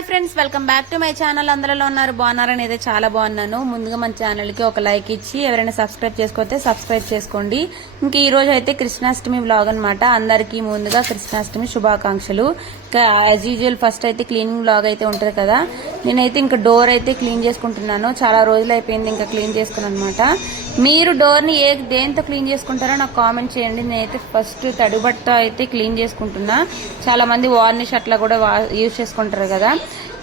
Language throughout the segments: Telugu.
Hi friends, welcome back to my channel. అందరిలో ఉన్నారు, బాగున్నారని అయితే చాలా బాగున్నాను. ముందుగా మన ఛానల్ కి ఒక లైక్ ఇచ్చి ఎవరైనా సబ్స్క్రైబ్ చేసుకోతే సబ్స్క్రైబ్ చేసుకోండి. ఇంక ఈ రోజు అయితే కృష్ణాష్టమి వ్లాగ్ అనమాట. అందరికీ ముందుగా కృష్ణాష్టమి శుభాకాంక్షలు. ఇంకా యాజ్ యూజువల్ ఫస్ట్ అయితే క్లీనింగ్ వ్లాగ్ అయితే ఉంటుంది కదా. నేనైతే ఇంకా డోర్ అయితే క్లీన్ చేసుకుంటున్నాను. చాలా రోజులు అయిపోయింది ఇంకా క్లీన్ చేసుకున్నాను అనమాట. మీరు డోర్ ని దేంతో క్లీన్ చేసుకుంటారో నాకు కామెంట్ చేయండి. నేనైతే ఫస్ట్ తడిబట్ట అయితే క్లీన్ చేసుకుంటున్నా. చాలా మంది వార్నిష్ అట్లా కూడా యూజ్ చేసుకుంటారు కదా.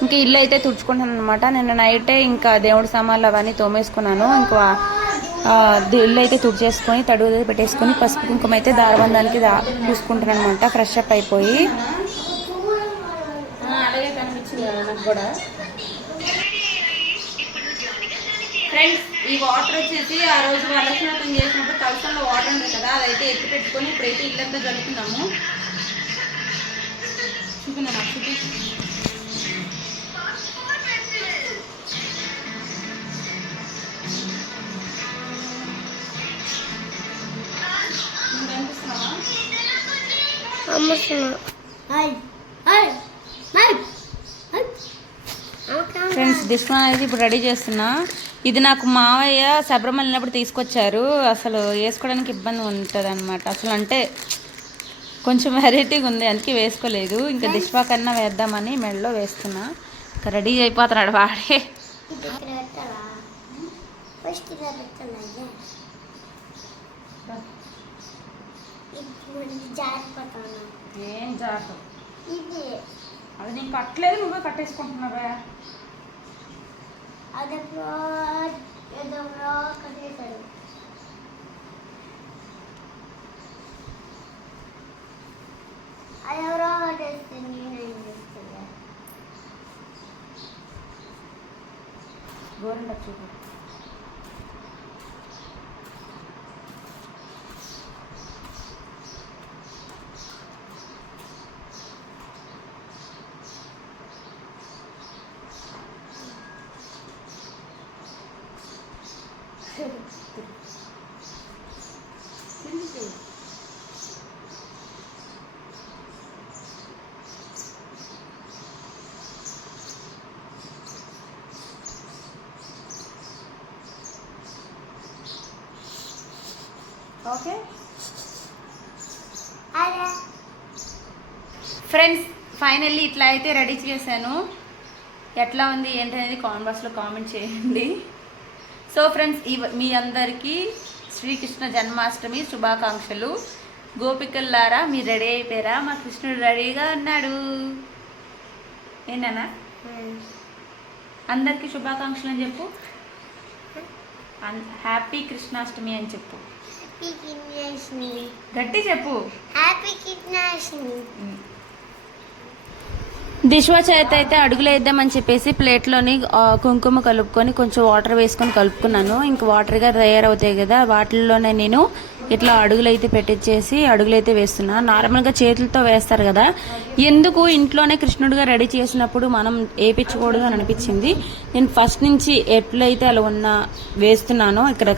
ఇంకా ఇల్లు అయితే తుడుచుకుంటాను అనమాట. నిన్న నైటే ఇంకా దేవుడి సామాన్లు అవన్నీ తోమేసుకున్నాను. ఇంకా ఇల్లు అయితే తుడిచేసుకొని తడుగు పెట్టేసుకొని పసుపు కుంకుమ అయితే దారబంధానికి పూసుకుంటున్నాను అనమాట. ఫ్రెష్ అప్ అయిపోయి అలాగే కనిపించింది నాకు కూడా. ఫ్రెండ్స్, ఈ వాటర్ వచ్చేసి ఆ రోజు వరలక్ష్మి చేసినప్పుడు కలసంలో వాటర్ ఉంది కదా, అదైతే ఎత్తి పెట్టుకొని ఇప్పుడైతే ఇల్లంతా జరుపుకున్నాము. చూపినా ఫ్రెండ్స్, డిస్ప్లే అనేది ఇప్పుడు రెడీ చేస్తున్నా. ఇది నాకు మావయ్య శబరిమల వెళ్ళినప్పుడు తీసుకొచ్చారు. అసలు వేసుకోవడానికి ఇబ్బంది ఉంటుంది అనమాట. అసలు అంటే కొంచెం వెరైటీగా ఉంది, అందుకే వేసుకోలేదు. ఇంకా డిష్వా కన్నా వేద్దామని మెడలో వేస్తున్నా. ఇంకా రెడీ అయిపోతున్నాడు వాడే. ఏం జాగ్రత్త, అది నేను కట్టలేదు, నువ్వే కట్టేసుకుంటున్నావా? గోరంట చూపు. ఓకే ఫ్రెండ్స్, ఫైనల్లీ ఇట్లా అయితే రెడీ చేశాను. ఎట్లా ఉంది ఏంటనేది కామెంట్ బాక్స్లో కామెంట్ చేయండి. సో ఫ్రెండ్స్, మీ అందరికీ శ్రీకృష్ణ జన్మాష్టమి శుభాకాంక్షలు. గోపికల్లారా, మీరు రెడీ అయిపోయారా? మా కృష్ణుడు రెడీగా ఉన్నాడు. ఏంటన్నా అందరికీ శుభాకాంక్షలు అని చెప్పు. హ్యాపీ కృష్ణాష్టమి అని చెప్పు. గట్టి చెప్పు. డిష్వా చేత అయితే అడుగులు వేద్దామని చెప్పేసి ప్లేట్లోని కుంకుమ కలుపుకొని కొంచెం వాటర్ వేసుకొని కలుపుకున్నాను. ఇంక వాటర్గా తయారవుతాయి కదా, వాటిల్లోనే నేను ఇట్లా అడుగులు అయితే పెట్టించేసి అడుగులు అయితే వేస్తున్నా. నార్మల్గా చేతులతో వేస్తారు కదా, ఎందుకు ఇంట్లోనే కృష్ణుడిగా రెడీ చేసినప్పుడు మనం వేయించకూడదు అని అనిపించింది. నేను ఫస్ట్ నుంచి ఎట్లయితే అలా వేస్తున్నానో ఇక్కడ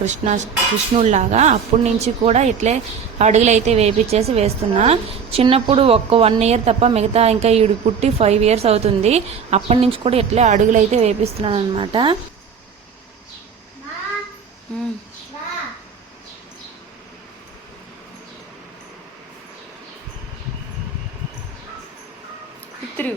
కృష్ణుడిలాగా అప్పటి నుంచి కూడా ఇట్లే అడుగులు అయితే వేపించేసి వేస్తున్నా. చిన్నప్పుడు 1 year తప్ప మిగతా ఇంకా ఈడు పుట్టి 5 years అవుతుంది. అప్పటి నుంచి కూడా ఇట్లే అడుగులు అయితే వేపిస్తున్నాను అనమాట. ఇత్రు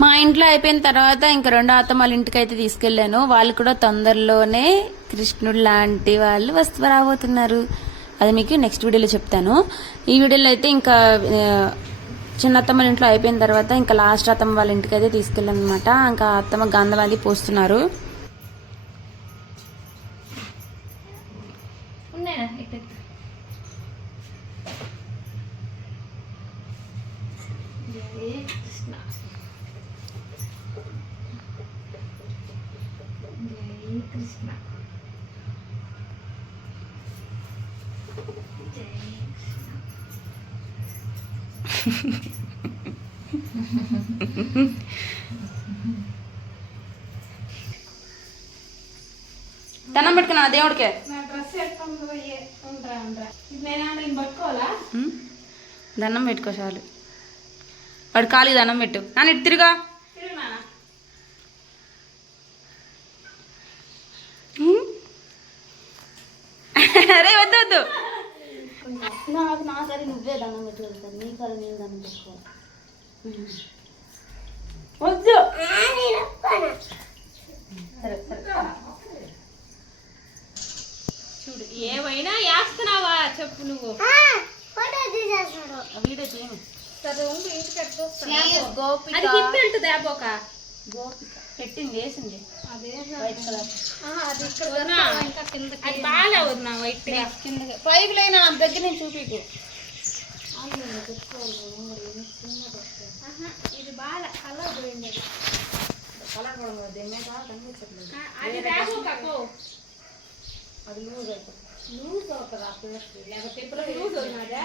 మా ఇంట్లో అయిపోయిన తర్వాత ఇంకా రెండో అత్తమ్మ ఇంటికి అయితే తీసుకెళ్లాను. వాళ్ళు కూడా తొందరలోనే కృష్ణుడు లాంటి వాళ్ళు రాబోతున్నారు. అది మీకు నెక్స్ట్ వీడియోలో చెప్తాను. ఈ వీడియోలో అయితే ఇంకా చిన్న అత్తమ్మ ఇంట్లో అయిపోయిన తర్వాత ఇంకా లాస్ట్ అత్తమ్మ వాళ్ళ ఇంటికి అయితే తీసుకెళ్ళాను అనమాట. ఇంకా అత్తమ్మ గంధం అది పోస్తున్నారు. కృష్ణ దండం పెట్టుకున్నా దేవుడికే. దండం పెట్టుకో చాలు. వాడు కాలికి దండం పెట్టు. నాన్న ఇటు తిరుగా. అరే వద్దు వద్దు. నువ్వే దండం పెట్టుకోవాలి, నీ కళ నేను దండం పెట్టుకోవాలి. వద్దు. చూడు ఏమైనా వేస్తున్నావా చెప్పు నువ్వు. వీడియో చేయము. పెట్టింది వేసింది పైకి లేనా దగ్గర నేను చూపికు. ఇది బాగా కలర్ పోయింది. కలర్ కూడా కనిపించట్లేదు. అది లూజ్ అయిపోతుంది. లూజ్ అవుతుందా లేకపోతే ఇప్పుడు లూజ్ ఉన్నదా?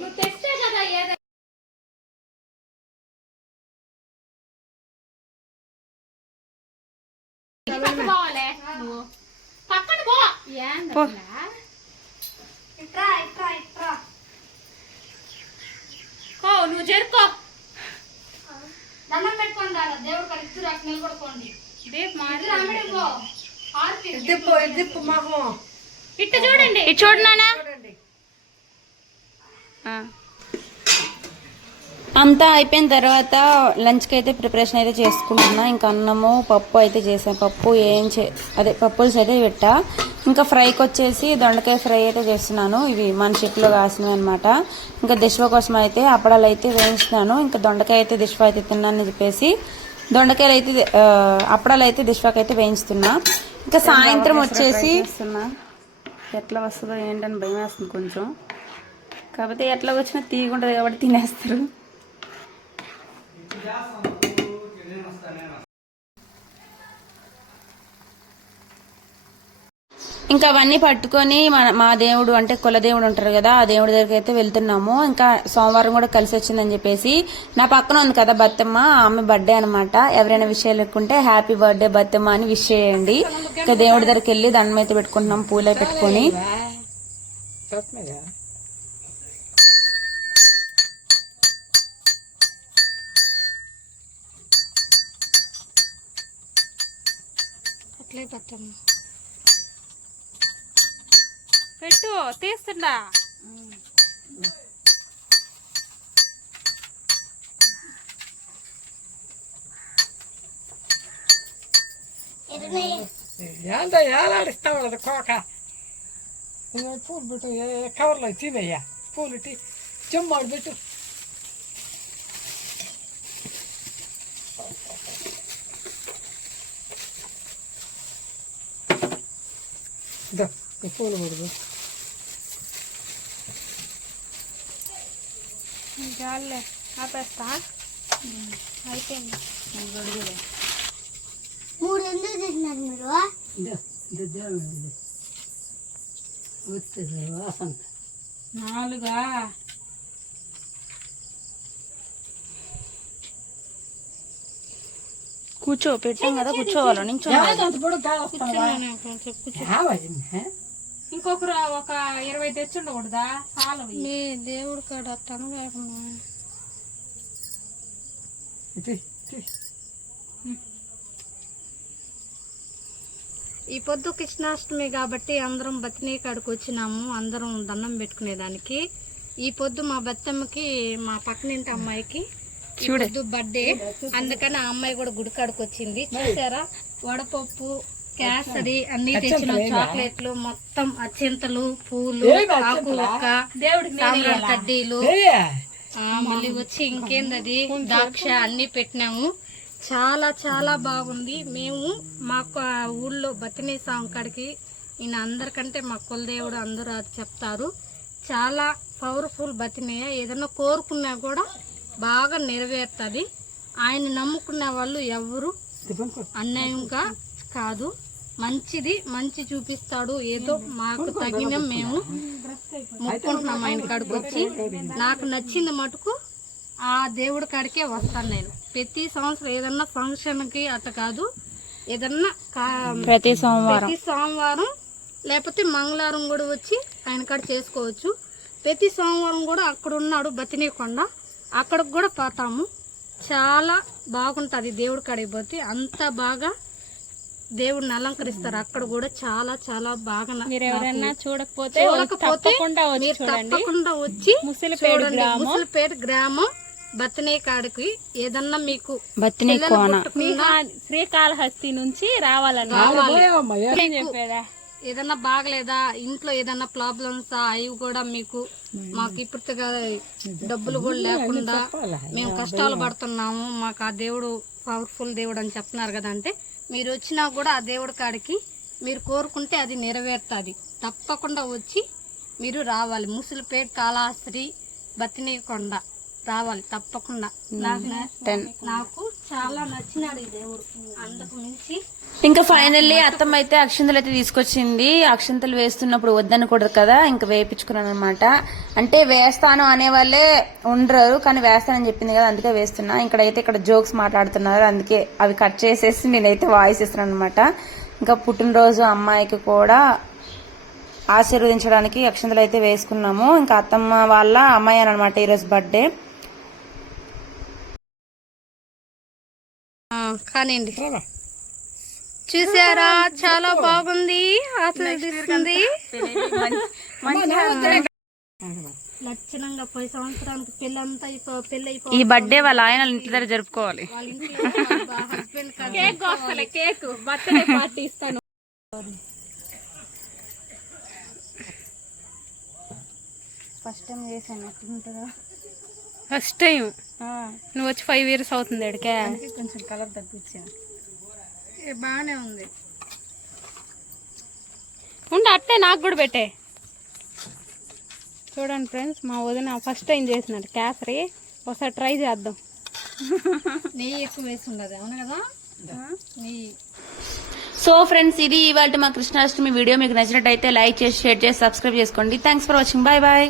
నువ్వు తెస్తే కదా ఏదో పక్కన పో. ఇట్రా ఇట్రా ఇట్రా నువ్వు చేరుకో. దండం పెట్టుకోండి దేవుడు కలిసి అక్కడ నిలబడుకోండి. ఇట్టు చూడండి, ఇటు చూడు నాన్న. అంతా అయిపోయిన తర్వాత లంచ్కి అయితే ప్రిపరేషన్ అయితే చేసుకుంటున్నా. ఇంకా అన్నము పప్పు అయితే చేసాను. పప్పు అదే పప్పుల్స్ అయితే పెట్టా. ఇంకా ఫ్రైకి వచ్చేసి దొండకాయ ఫ్రై అయితే చేస్తున్నాను. ఇవి మన చెట్లో కాసినవి అనమాట. ఇంకా దిష్వ కోసం అయితే అప్పడాలు అయితే వేయించుతున్నాను. ఇంకా దొండకాయ అయితే దిష్వ అయితే తిన్నానని చెప్పేసి దొండకాయలు అయితే అప్పడాలు అయితే దిష్వకి అయితే వేయించుతున్నా. ఇంకా సాయంత్రం వచ్చేసి ఎట్లా వస్తుందో ఏంటని భయం వేస్తుంది కొంచెం. కాకపోతే ఎట్లా వచ్చినా తీయకుంటుంది కాబట్టి తినేస్తారు. ఇంకా అవన్నీ పట్టుకొని మా దేవుడు అంటే కులదేవుడు ఉంటారు కదా, ఆ దేవుడి దగ్గరికి అయితే వెళ్తున్నాము. ఇంకా సోమవారం కూడా కలిసి వచ్చిందని చెప్పేసి నా పక్కన ఉంది కదా బత్తమ్మ, ఆమె బర్త్డే అనమాట. ఎవరైనా విషయాలు లేకుంటే హ్యాపీ బర్త్డే బత్తమ్మ అని విష్ చేయండి. ఇంకా దేవుడి దగ్గరికి వెళ్ళి దండం అయితే పెట్టుకుంటున్నాం పూలే పెట్టుకొని. అట్లే బత్తమ్మ పెట్టు తీస్తుండా. ఏలాడిస్తా ఉండదు కోక. పూలు పెట్టు, కవర్లో తినయ్యా పూలు చెమ్మాడు పెట్టు. పూలు కొడుకు చాలే ఆపేస్తా. అయిపోయింది. 3 ఎందుకు తిన్నారు మీరు? వాసన 4 కూర్చో పెట్టాం కదా కూర్చోవాలి. ఇంకొకరు ఒక 20 తెచ్చుండకూడదా? చాలా మీ దేవుడు కాడ తను ఈ పొద్దు కృష్ణాష్టమి కాబట్టి అందరం బతినీ కాడికి వచ్చినాము. అందరం దండం పెట్టుకునేదానికి. ఈ పొద్దు మా బత్తమ్మకి మా పక్కనింటి అమ్మాయికి చూడదు బర్త్డే, అందుకని ఆ అమ్మాయి కూడా గుడి కాడికి వచ్చింది. చూసారా, వడపప్పు కేసరి అన్ని తెచ్చిన, చాక్లెట్లు మొత్తం, అత్యంతలు, పూలు, ఆకు ఒక్క, సాంబ్రాణి కడ్డీలు, మళ్ళీ వచ్చి ఇంకేందది ద్రాక్ష అన్ని పెట్టినాము. చాలా చాలా బాగుంది. మేము మా ఊళ్ళో బతినీ సాంగ్ కాడికి ఈయన అందరికంటే మా కులదేవుడు అందరూ అది చెప్తారు. చాలా పవర్ఫుల్ బతినేయ. ఏదన్నా కోరుకున్నా కూడా బాగా నెరవేరుతుంది. ఆయన నమ్ముకున్న వాళ్ళు ఎవరు అన్యాయంగా కాదు, మంచిది మంచి చూపిస్తాడు. ఏదో మాకు తగిన మేము మొక్కుంటున్నాం ఆయన కాడికి వచ్చి. నాకు నచ్చింది మటుకు ఆ దేవుడి కాడికే వస్తాను నేను. ప్రతి సంవత్సరం ఏదన్నా ఫంక్షన్కి అట్ట కాదు, ఏదన్నా ప్రతి సోమవారం ప్రతి సోమవారం లేకపోతే మంగళవారం కూడా వచ్చి ఆయన కాడ చేసుకోవచ్చు. ప్రతి సోమవారం కూడా అక్కడ ఉన్నాడు బతినేకొండ, అక్కడికి కూడా పోతాము. చాలా బాగుంటది దేవుడి కాడికి పోతే, అంత బాగా దేవుడిని అలంకరిస్తారు. అక్కడ కూడా చాలా చాలా బాగా మీరు ఎవరైనా చూడకపోతే మీరు తప్పకుండా వచ్చి చూడండి. ముసలిపేట గ్రామం బతినే కాడికి ఏదన్నా మీకు శ్రీకాళహస్తి నుంచి రావాలని చెప్పారా? ఏదన్నా బాగలేదా, ఇంట్లో ఏదన్నా ప్రాబ్లమ్స్ అవి కూడా మీకు మాకు ఇప్పుడు డబ్బులు కూడా లేకుండా మేము కష్టాలు పడుతున్నాము, మాకు ఆ దేవుడు పవర్ఫుల్ దేవుడు అని చెప్తున్నారు కదా అంటే, మీరు వచ్చినా కూడా ఆ దేవుడి కాడికి మీరు కోరుకుంటే అది నెరవేరుతుంది. తప్పకుండా వచ్చి మీరు రావాలి. ముసలిపేట కాళహస్తి బతినేకొండ రావాలి తప్పకుండా. నాకు చాలా నచ్చినాడు ఈ దేవుడు, అందుకు మించి. ఇంకా ఫైనల్లీ అత్తమ్మ అయితే అక్షంతలు అయితే తీసుకొచ్చింది. అక్షంతలు వేస్తున్నప్పుడు వద్దనకూడదు కదా, ఇంకా వేయించుకున్నాను అనమాట. అంటే వేస్తాను అనే వాళ్ళే ఉండరు, కానీ వేస్తానని చెప్పింది కదా అందుకే వేస్తున్నా. ఇక్కడ జోక్స్ మాట్లాడుతున్నారు, అందుకే అవి కట్ చేసేసి నేనైతే వాయిస్ ఇస్తున్నాను అనమాట. ఇంకా పుట్టినరోజు అమ్మాయికి కూడా ఆశీర్వదించడానికి అక్షంతలు అయితే వేసుకున్నాము. ఇంకా అత్తమ్మ వాళ్ళ అమ్మాయి అనమాట ఈరోజు బర్త్డే. కానివ్వండి, చూసారా చాలా బాగుంది, ఆశీర్వదిస్తుంది. లక్షణంగా 10 సంవత్సరానికి పెళ్ళంతా పెళ్ళైపోయి ఈ బర్త్డే వాళ్ళ ఆయన ఇంటి దగ్గర జరుపుకోవాలి. వాళ్ళ ఇంట్లో హస్బెండ్ కేక్ బర్త్డే పార్టీ ఇస్తాను. ఫస్ట్ టైం చేశాను, ఎట్లుంటుందో. ఫస్ట్ టైం నువ్వు వచ్చి 5 years అవుతుంది ఎడికే. కొంచెం కలర్ తగ్గించాను, బాగానే ఉంది. ఉండి అట్టే నాకు కూడా పెట్టే. చూడండి ఫ్రెండ్స్, మా వదిన ఫస్ట్ టైం చేసినాడు కేసరి, ఒకసారి ట్రై చేద్దాం. నెయ్యి ఎక్కువ వేసి ఉండదు, అవును కదా నెయ్యి. సో ఫ్రెండ్స్, ఇది ఇవాళ మా కృష్ణాష్టమి వీడియో. మీకు నచ్చినట్టయితే లైక్ చేసి, షేర్ చేసి, సబ్స్క్రైబ్ చేసుకోండి. Thanks for watching. Bye bye.